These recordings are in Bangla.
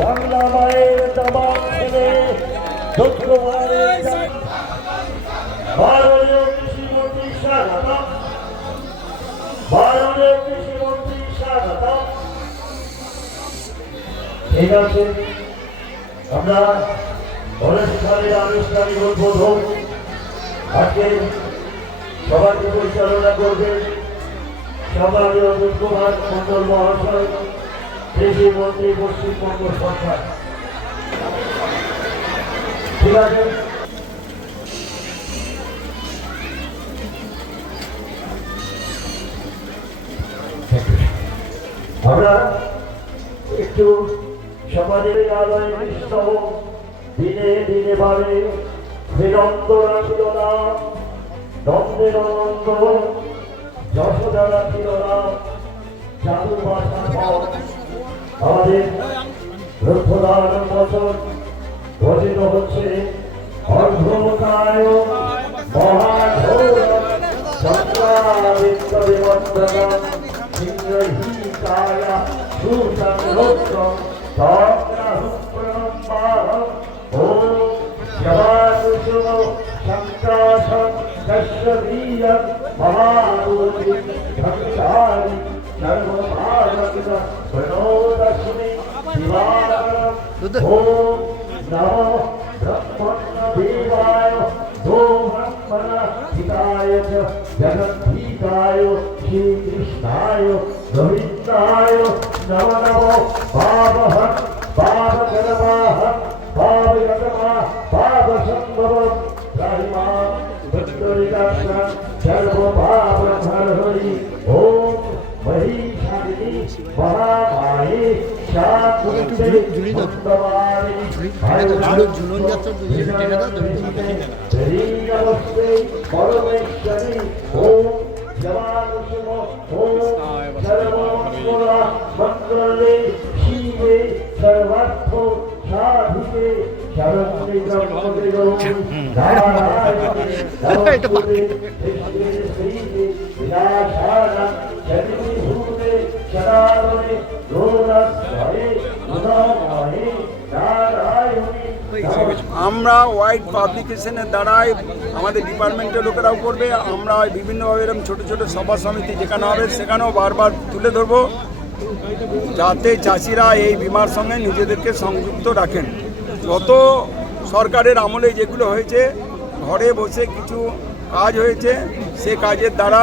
বাংলা মায়ের দাবার ছেলে মাননীয় কৃষিমন্ত্রী স্বাগতম, মাননীয় কৃষিমন্ত্রী স্বাগতম। ঠিক আছে, আমরা অনুষ্ঠানের আনুষ্ঠানিক উদ্বোধন আজকে সভাকে পরিচালনা করবেন সম্মানীয় অতুল কুমার মন্ডল মহাশয়, কৃষিমন্ত্রী পশ্চিমবঙ্গ সরকার। ঠিক আছে, আমরা একটু সমাজের আলোয় মিশ্র দিনে দিনে বাড়ে নিরন্তরা ছিল না, দ্বন্দ্বের অনন্ত যশোদারা ছিল না, জাদু ভাষা পথ আমাদের রুদ্ধদান বচন ঘোষিত হচ্ছে। অর্ধকায় মহাঘোর চক্রাদিত্য বিবর্তন ইন্দ্রহীতায় সুসংরোক্ত তন্ত্রহ্রম্বাহম ওম জবানুষুম সংকাশম দশবীয়ম মহারূপি ভক্তারি সর্বভাগিত প্রণোদস্মি শিবাকরম ওম নমো ব্রহ্মণ্যদেবায় ব্রহ্মণ হিতায় চ জগদ্ধিতায় শ্রীকৃষ্ণায় গোবিন্দায় নমো নমো পাবহ পাবকরমাহ পাবগতমা পাবসম্ভবম রাহিমা ভক্তরিদাক্ষা সর্বপাপহরি ওম মহিষাদিনী মহামায়ে শাকুন্তে ভক্তমালিনী ঝুলন যাত্রা পরমেশ্বরী ওম জবানুষম ওম সর্বমঙ্গলা মঙ্গলে শিবে সর্বার্থ সাধিকে শরণ্যে ব্রহ্মদে নারায়ণে নমস্তুতে শ্রীতে বিনাশানা শক্তিভূতে সদাননে গৌরস্বরে গুণময়ে নারায়ণে। আমরা ওয়াইড পাবলিকেশনের দ্বারাই আমাদের ডিপার্টমেন্টের লোকেরাও করবে, আমরা বিভিন্নভাবে এরকম ছোটো ছোটো সভা সমিতি যেখানে হবে সেখানেও বারবার তুলে ধরবো যাতে চাষিরা এই বীমার সঙ্গে নিজেদেরকে সংযুক্ত রাখেন। গত সরকারের আমলে যেগুলো হয়েছে, ঘরে বসে কিছু কাজ হয়েছে, সে কাজের দ্বারা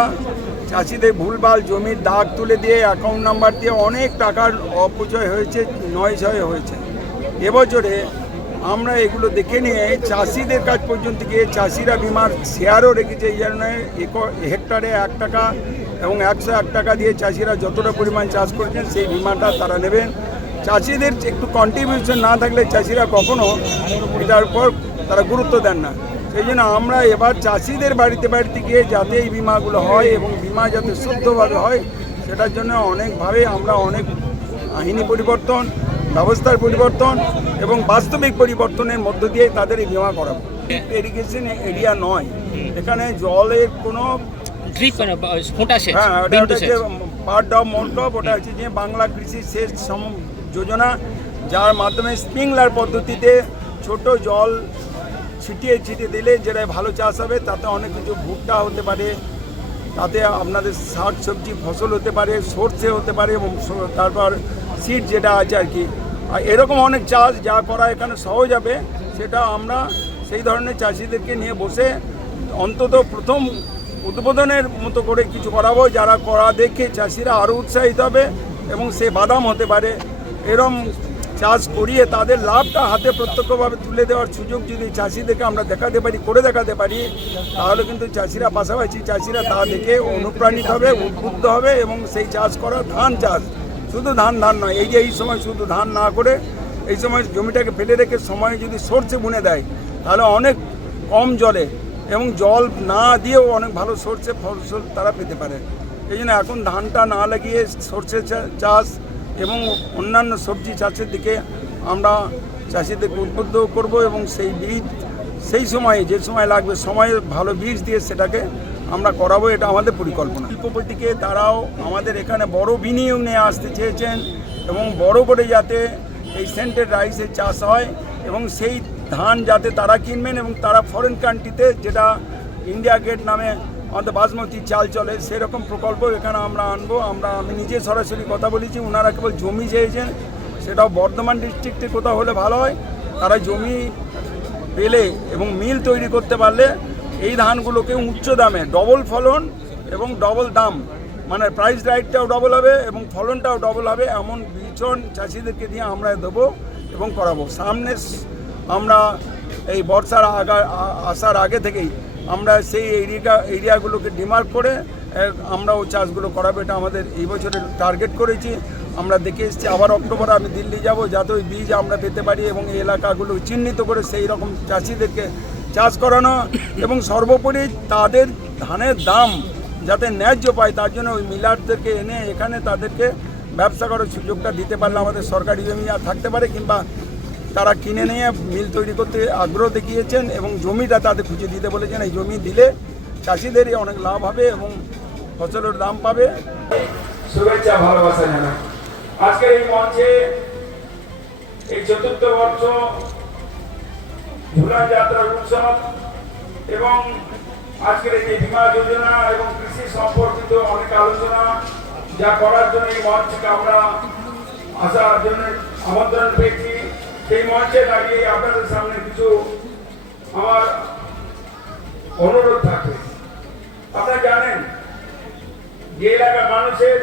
চাষিদের ভুলভাল জমির দাগ তুলে দিয়ে অ্যাকাউন্ট নাম্বার দিয়ে অনেক টাকার অপচয় হয়েছে, নয়ছয় হয়েছে। এবছরে আমরা এগুলো দেখে নিয়ে চাষিদের কাছ পর্যন্ত গিয়ে চাষিরা বিমার শেয়ারও রেখেছে, এই জন্য হেক্টরে 1 টাকা এবং 101 টাকা দিয়ে চাষিরা যতটা পরিমাণ চাষ করেছেন সেই বিমাটা তারা নেবেন। চাষিদের একটু কন্ট্রিবিউশন না থাকলে চাষিরা কখনো এটার উপর তারা গুরুত্ব দেন না। সেই জন্য আমরা এবার চাষিদের বাড়িতে বাড়িতে গিয়ে যাতে এই বিমাগুলো হয় এবং বিমা যাতে শুদ্ধভাবে হয় সেটার জন্য অনেকভাবে আমরা অনেক আইনি পরিবর্তন, ব্যবস্থার পরিবর্তন এবং বাস্তবিক পরিবর্তনের মধ্য দিয়ে তাদের এই বিমা করাবো। ইরিগেশন এরিয়া নয়, এখানে জলের কোনো পার্ট অফ মন্টপ, ওটা হচ্ছে যে বাংলা কৃষি সেচ যোজনা, যার মাধ্যমে স্প্রিংলার পদ্ধতিতে ছোট জল ছিটিয়ে দিলে যেটা ভালো চাষ হবে। তাতে অনেক কিছু ভুট্টা হতে পারে, তাতে আপনাদের শাক সবজি ফসল হতে পারে, সর্ষে হতে পারে এবং তারপর সিড যেটা আছে আর কি, আর এরকম অনেক চাষ যা করা এখানে সহজ হবে। সেটা আমরা সেই ধরনের চাষিদেরকে নিয়ে বসে অন্তত প্রথম উদ্বোধনের মতো করে কিছু করাবো, যারা করা দেখে চাষিরা আরও উৎসাহিত হবে এবং সে বাদাম হতে পারে। এরম চাষ করিয়ে তাদের লাভটা হাতে প্রত্যক্ষভাবে তুলে দেওয়ার সুযোগ যদি চাষিদেরকে আমরা দেখাতে পারি, করে দেখাতে পারি, তাহলে কিন্তু চাষিরা পাশাপাশি চাষিরা তা দেখে অনুপ্রাণিত হবে, উদ্বুদ্ধ হবে এবং সেই চাষ করা ধান চাষ, শুধু ধান নয়, এই যে এই সময় শুধু ধান না করে এই সময় জমিটাকে ফেলে রেখে সময়ে যদি সর্ষে বুনে দেয় তাহলে অনেক কম জলে এবং জল না দিয়েও অনেক ভালো সর্ষে ফসল তারা পেতে পারে। এই জন্য এখন ধানটা না লাগিয়ে সর্ষে চাষ এবং অন্যান্য সবজি চাষের দিকে আমরা চাষিদেরকে উদ্বুদ্ধ করব এবং সেই বীজ সেই সময়ে যে সময় লাগবে সময়ে ভালো বীজ দিয়ে সেটাকে আমরা করাবো, এটা আমাদের পরিকল্পনা। শিল্পপতিকে তারাও আমাদের এখানে বড় বিনিয়োগ নিয়ে আসতে চেয়েছেন এবং বড় করে যাতে এই সেন্টেড রাইসের চাষ হয় এবং সেই ধান যাতে তারা কিনবেন এবং তারা ফরেন কান্ট্রিতে যেটা ইন্ডিয়া গেট নামে আমাদের বাসমতি চাল চলে সেরকম প্রকল্প এখানে আমরা আনবো। আমি নিজে সরাসরি কথা বলেছি, ওনারা কেবল জমি চেয়েছেন, সেটাও বর্ধমান ডিস্ট্রিক্টে কোথাও হলে ভালো হয়। তারা জমি পেলে এবং মিল তৈরি করতে পারলে এই ধানগুলোকে উচ্চ দামে ডবল ফলন এবং ডবল দাম, মানে প্রাইস রাইটটাও ডবল হবে এবং ফলনটাও ডবল হবে, এমন বীজন চাষিদেরকে দিয়ে আমরা দেবো এবং করাবো। সামনে আমরা এই বর্ষার আসার আগে থেকেই আমরা সেই এরিয়াগুলোকে ডিমার্ক করে আমরা ওই চাষগুলো করাবো, এটা আমাদের এই বছরের টার্গেট করেছি। আমরা দেখে এসেছি, আবার অক্টোবরে আমি দিল্লি যাব যাতে ওই বীজ আমরা পেতে পারি এবং এই এলাকাগুলো চিহ্নিত করে সেই রকম চাষিদেরকে চাষ করানো এবং সর্বোপরি তাদের ধানের দাম যাতে ন্যায্য পায় তার জন্য ওই মিলারদেরকে এনে এখানে তাদেরকে ব্যবসা করার সুযোগটা দিতে পারলে আমাদের সরকারি জমি আর থাকতে পারে, কিংবা তারা কিনে নিয়ে মিল তৈরি করতে আগ্রহ দেখিয়েছেন এবং জমিটা তাদের খুঁজে দিতে বলেছেন। এই জমি দিলে চাষিদেরই অনেক লাভ হবে এবং ফসলের দাম পাবে। শুভেচ্ছা ভালোবাসা জানাই। আজকের এই মঞ্চে এই চতুর্থ বর্ষ ঝুলন যাত্রার উৎসব এবং আজকের এই যে বীমা যোজনা এবং কৃষি সম্পর্কিত অনেক আলোচনা যা করার জন্য এই মঞ্চকে আমরা আসার জন্য আমন্ত্রণ পেয়েছি, সেই মঞ্চে দাঁড়িয়ে আপনাদের সামনে কিছু আমার অনুরোধ থাকবে। আপনারা জানেন যে এলাকার মানুষের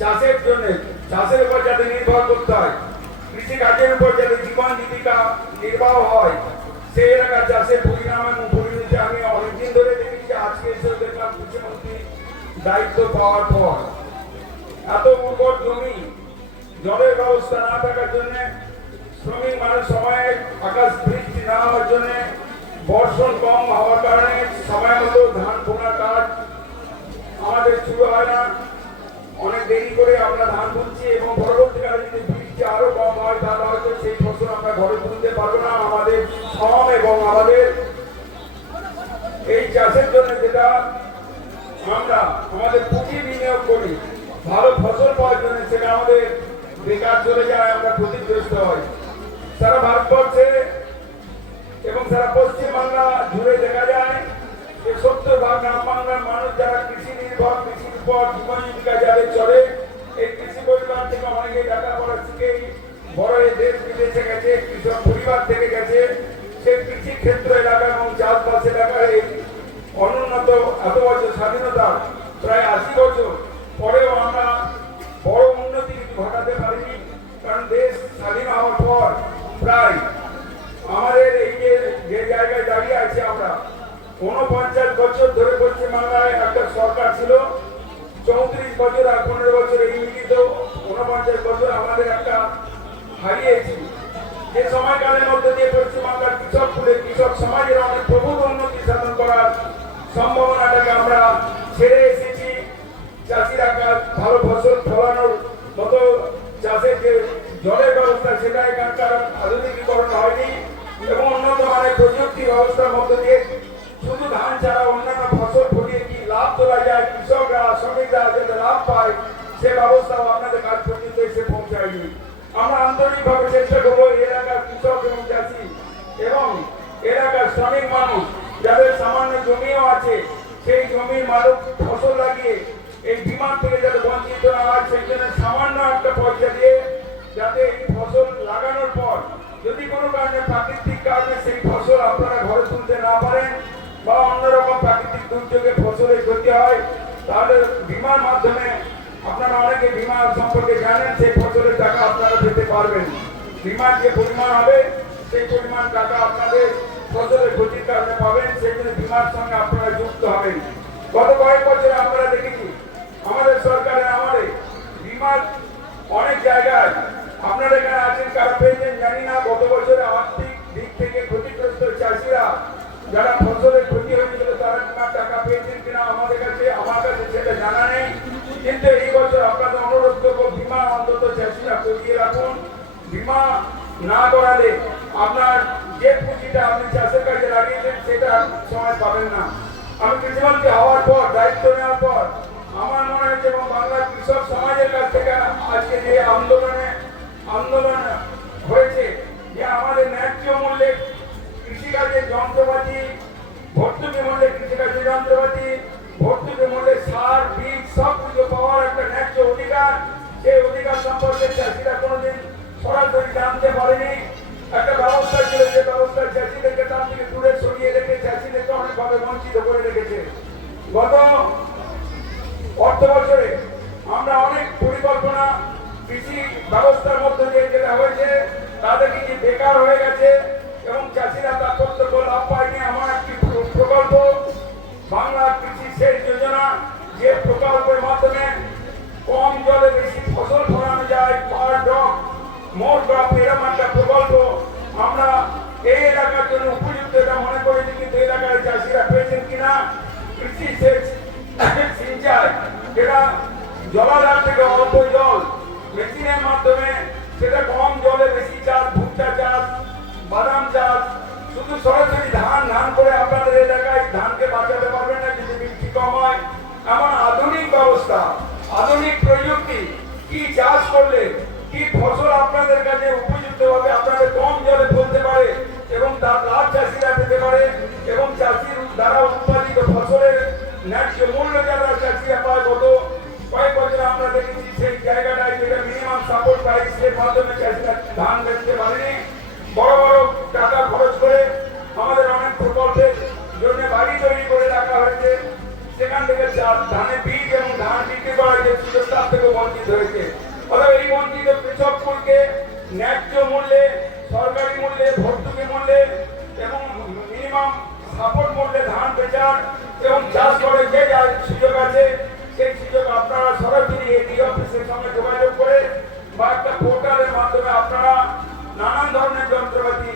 চাষের জন্য, চাষের উপর যাতে নির্ভর করতে হয়, কৃষিকাজের উপর যাতে জীবন জীবিকা নির্বাহ হয়, সেই এলাকার চাষের পরিণাম এবং পরিণতি আমি অনেকদিন ধরে দেখেছি। আজকে এসে দেখলাম মুখ্যমন্ত্রী দায়িত্ব পাওয়ার পর এত উর্বর জমি জলের ব্যবস্থা না থাকার জন্য, শ্রমিক মানুষ সময়ে আকাশ বৃষ্টি না হওয়ার জন্য, বর্ষণ কম হওয়ার কারণে সময় মতো ধান বোনার কাজ আমাদের শুরু হয় না, অনেক দেরি করে আমরা ধান বুনছি এবং পরবর্তীকালে যদি বৃষ্টি আরো কম হয় তাহলে হয়তো সেই ফসল আমরা ঘরে তুলতে পারবো না। আমাদের শ্রম এবং আমাদের এই চাষের জন্য যেটা আমরা আমাদের পুঁজি বিনিয়োগ করি ভালো ফসল পাওয়ার জন্য, সেটা আমাদের বেকার চলে যায়, আমরা ক্ষতিগ্রস্ত হই। সারা ভারতবর্ষে এবং সারা পশ্চিমবাংলা জুড়ে দেখা যায় যে 70% গ্রাম বাংলার মানুষ যারা কৃষি নির্ভর, কৃষির উপর জীবন জীবিকা যাদের চলে, এই কৃষি পরিবার থেকে অনেকে লেখাপড়া শিখে বড় দেশ বিদেশে গেছে, কৃষক পরিবার থেকে গেছে। সেই কৃষি ক্ষেত্র এলাকা এবং চাষবাস এলাকার এই অনুন্নত এত বছর স্বাধীনতা প্রায় 80 বছর পরেও আমরা বড় উন্নতি ঘটাতে পারিনি, কারণ দেশ স্বাধীন হওয়ার পর প্রায় আমাদের এই যে জায়গায় দাঁড়িয়ে আছে আমরা 49 বছর ধরে পশ্চিমবাংলায় একটা সরকার ছিল, 34 বছর আর 15 বছর এই মিলিত 49 বছর আমাদের একটা হারিয়েছি। যে সময়কালের মধ্যে দিয়ে পশ্চিমবাংলার কৃষক সমাজের অনেক প্রভূত উন্নতি সাধন করার সম্ভাবনাটাকে আমরা ছেড়ে এসেছি। চাষিরা ভালো ফসল ফলানোর মতো চাষের যে জলের ব্যবস্থা সেটা এখানকার আধুনিকীকরণ হয়নি এবং উন্নত মানের প্রযুক্তি ব্যবস্থার মধ্যে দিয়ে শুধু ধান ছাড়া অন্যান্য ফসল ফলিয়ে কি লাভ তোলা যায়, কৃষকরা শ্রমিকরা যাতে লাভ পায় সে ব্যবস্থাও আপনাদের কাজ পর্যন্ত এসে পৌঁছায়নি। আমরা আন্তরিকভাবে চেষ্টা করবো এলাকার কৃষক এবং চাষি এবং এলাকার শ্রমিক মানুষ যাদের সামান্য জমিও আছে, সেই জমির মালিক ফসল লাগিয়ে এই বীমা থেকে যাতে বঞ্চিত না হয় সেই জন্য সামান্য একটা পয়সা দিয়ে যাতে এই ফসল লাগানোর পর যদি কোনো কারণে প্রাকৃতিক কারণে সেই ফসল আপনারা ঘরে তুলতে না পারেন বা অন্যরকম প্রাকৃতিক দুর্যোগে ফসলের ক্ষতি হয়, তাহলে বীমার মাধ্যমে আপনারা অনেকে বীমা সম্পর্কে জানেন, সেই ফসলের টাকা আপনারা পেতে পারবেন। বীমার যে পরিমাণ হবে সেই পরিমাণ টাকা আপনাদের ফসলের ক্ষতির কারণে পাবেন, সেই জন্য বীমার সঙ্গে আপনারা যুক্ত হবেন। গত কয়েক বছরে আপনারা দেখেছি আমাদের সরকারের আমলে বীমার অনেক জায়গায় আপনারা এখানে আছেন, কারা পেয়েছেন জানি না, গত বছরে আর্থিক দিক থেকে ক্ষতিগ্রস্ত চাষিরা যারা ফসলের ক্ষতি হয়েছিল তারা বীমার টাকা পেয়েছেন কিনা আমার কাছে সেটা জানা নেই। কিন্তু এই বছর আপনাদের অনুরোধ করবো বীমা অন্তত চাষিরা করিয়ে রাখুন। বীমা না করালে আপনার যে পুঁজিটা আপনি চাষের কাজে লাগিয়েছেন সেটা সময় পাবেন না। আমি কৃষিমন্ত্রী হওয়ার পর, দায়িত্ব নেওয়ার পর আমার মনে হয়েছে এবং বাংলার কৃষক সমাজের কাছ থেকে আজকে যে আন্দোলন অধিকার, সেই অধিকার সম্পর্কে চাষিরা কোনোদিন সরাসরি জানতে পারেনি। একটা ব্যবস্থা ছিল, যে ব্যবস্থা চাষিদেরকে তার থেকে দূরে সরিয়ে রেখে চাষিদেরকে অনেকভাবে বঞ্চিত করে রেখেছে। গত অর্থ বছরে আমরা অনেক পরিকল্পনা কৃষি ব্যবস্থার মধ্যে দিয়ে যেটা হয়েছে, তাদের কিছু বেকার হয়ে গেছে এবং চাষিরা তার প্রত্যক্ষ লাভ পায়নি। এমন একটি প্রকল্প বাংলা কৃষি সেচ যোজনা, যে প্রকল্পের মাধ্যমে কম জলে বেশি ফসল ফলানো যায়, পার ড্রপ মোর ড্রপ, এরকম একটা প্রকল্প আমরা এই এলাকার জন্য উপযুক্ত এটা মনে করেছি। কিন্তু এলাকার চাষিরা পেয়েছেন কিনা কৃষি সেচ সিঞ্চাই, যেটা জলাধার থেকে অল্প জল মেশিনের মাধ্যমে, সেটা কম জলে বেশি চাষ, ভুট্টা চাষ, বাদাম চাষ, শুধু সরাসরি ধান করে আপনাদের এলাকায় ধানকে বাঁচাতে পারবেন না যদি বৃষ্টি কম হয়। এমন আধুনিক ব্যবস্থা, আধুনিক প্রযুক্তি, কি চাষ করলে কি ফসল আপনাদের কাছে উপযুক্ত ভাবে আপনাদের কম জলে ফলতে পারে এবং তার লাভ চাষিরা পেতে পারে এবং চাষির দ্বারা উৎপাদিত ফসলের ন্যায্য মূল্য যারা চাষিরা পায়। গত কয়েক বছর আমরা দেখেছি সেই জায়গাটায় যেটা মিনিমাম সাপোর্ট প্রাইসের মাধ্যমে চাষিরা ধান বেচতে পারেনি। বড় বড় টাকা খরচ করে আমাদের অনেক প্রকল্পের জন্য বাড়ি তৈরি করে রাখা হয়েছে, সেখান থেকে ধানের বীজ এবং ধান বিক্রি করার যে সুযোগ, তার থেকে বঞ্চিত হয়েছে। অর্থাৎ এই বঞ্চিত কৃষককে ন্যায্য মূল্যে, সরকারি মূল্যে, ভর্তুকি মূল্যে এবং মিনিমাম সাপোর্ট মূল্যে ধান বেচার এবং চাষ করে যে যার সুযোগ আছে, সেই সুযোগ আপনারা সরাসরি এডি অফিসের সঙ্গে যোগাযোগ করে বা একটা পোর্টালের মাধ্যমে আপনারা নানান ধরনের যন্ত্রপাতি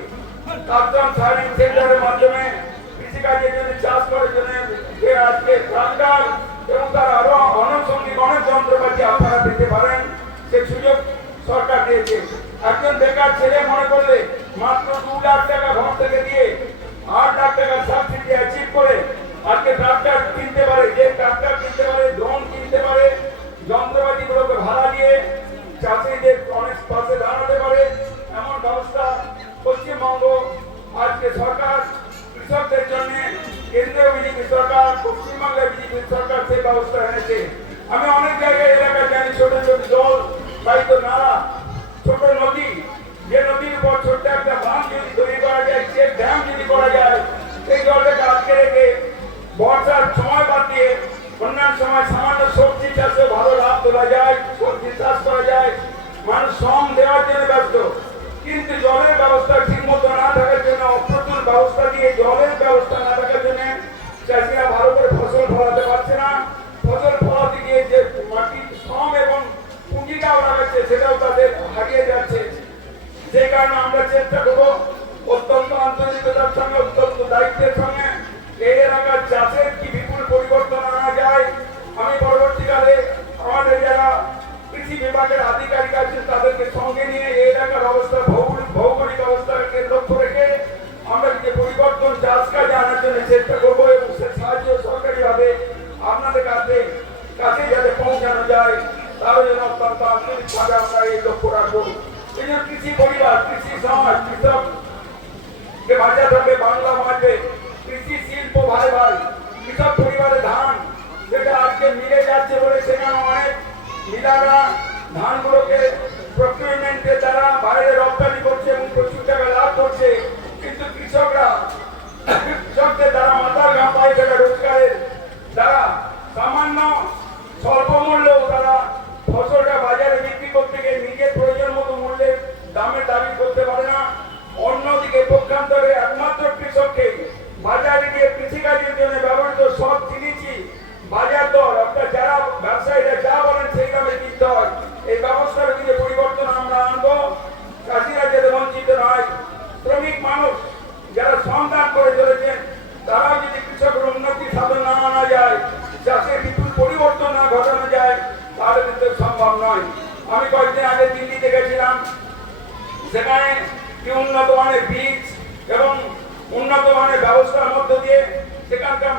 কাস্টম সার্ভিস সেন্টারের মাধ্যমে কৃষিকাজের জন্য, চাষ করার জন্য যে আজকে ট্রাক্টর এবং তার আরো আনুষঙ্গিক অনেক যন্ত্রপাতি আপনারা পেতে পারেন, সেই সুযোগ সরকার দিয়েছে। একজন বেকার ছেলে মনে করলে মাত্র 2 লাখ টাকা ঘর থেকে দিয়ে 8 লাখ টাকা সাবসিডি অ্যাচিভ করে আজকে ট্রাক্টর কিনতে পারে, যে ট্রাক্টর কিনতে পারে, ড্রোন কিনতে পারে, যন্ত্রপাতিগুলোকে ভাড়া দিয়ে চাষিদের অনেক পাশে দাঁড়াতে পারে। এমন ব্যবস্থা পশ্চিমবঙ্গ আজকে সরকার কৃষকদের জন্য, কেন্দ্রীয় বিজেপি সরকার, পশ্চিমবাংলার বিজেপি সরকার সেই ব্যবস্থা এনেছে। আমি অনেক জায়গায় এলাকায় জানি ছোট ছোট জল বাহিত নালা, ছোট নদী, যে নদীর উপর ছোট্ট একটা বাঁধ যদি তৈরি করা যায়, চেক ড্যাম যদি করা যায়, সেই জলটাকে আটকে রেখে বর্ষার সময় বাদ দিয়ে অন্যান্য সময় সামান্য সবজি চাষে ভালো লাভ তোলা যায়, সবজি চাষ করা যায়, মানুষ শ্রম দেওয়ার জন্য ব্যস্ত। কিন্তু জলের ব্যবস্থা ঠিক মতো না থাকার জন্য, অপ্রতুল ব্যবস্থা দিয়ে জলের ব্যবস্থা না থাকার জন্য চাষিরা ভালো করে ফসল ফলাতে পারছে না। ফসল ফলাতে গিয়ে যে মাটির শ্রম এবং পুঁজিটাও লাগাচ্ছে, সেটাও তাদের হারিয়ে যাচ্ছে। সেই কারণে আমরা চেষ্টা করবো অত্যন্ত আন্তরিকতার সঙ্গে, অত্যন্ত দায়িত্বের সঙ্গে এই এলাকার চাষের কি বিপুল পরিবর্তন আনা যায়। আমি পরবর্তীকালে আমাদের যারা কৃষি বিভাগের আধিকারিক আছেন তাদেরকে সঙ্গে নিয়ে এই এলাকার অবস্থা, ভৌগোলিক অবস্থাকে লক্ষ্য রেখে আমরা যে পরিবর্তন চাষ কাজে আনার জন্য চেষ্টা করবো এবং সে সাহায্য সরকারিভাবে আপনাদের কাছে যাতে পৌঁছানো যায়, তার জন্য অত্যন্ত আন্তরিকভাবে আমরা এই লক্ষ্য রাখবো। এই জন্য কৃষি পরিবার, কৃষি সমাজ, কৃষককে বাঁচাতে হবে, বাংলা বাঁচবে, কৃষি শিল্প ভাই ভাই, কৃষক পরিবারে ধান যেটা আজকে মিলে যাচ্ছে বলে সেখানে অনেক মিলারা ধানগুলোকে প্রকিউরমেন্টের দ্বারা বাইরে রপ্তানি করছে এবং প্রচুর টাকা লাভ করছে। কিন্তু কৃষকদের দ্বারা মাথার ঘাম পায়, সেটা রোজগারের দ্বারা সামান্য স্বল্প মূল্যেও তারা ফসলটা বাজারে বিক্রি করতে গিয়ে নিজের প্রয়োজন মতো মূল্যের দামের দাবি করতে পারে না। অন্যদিকে পক্ষান্তরে একমাত্র কৃষককে বাজারে গিয়ে কৃষিকাজের জন্য ব্যবহৃত সব জিনিসই বাজার দর, অর্থাৎ যারা ব্যবসায়ীরা যা বলেন সেই দামে কিনতে হয়। এই ব্যবস্থার দিকে পরিবর্তন আমরা আনবো, চাষিরা যাতে বঞ্চিত নয়। শ্রমিক মানুষ যারা সন্ধান করে চলেছেন, তারাও যদি কৃষকের উন্নতি সাধন না আনা যায়, চাষের বিপুল পরিবর্তন না ঘটানো যায়, তাহলে কিন্তু সম্ভব নয়। আমি কয়েকদিন আগে দিল্লিতে গেছিলাম, সেখানে কি উন্নত মানের বীজ এবং উন্নত মানের ব্যবস্থার মধ্য দিয়ে সেখানকার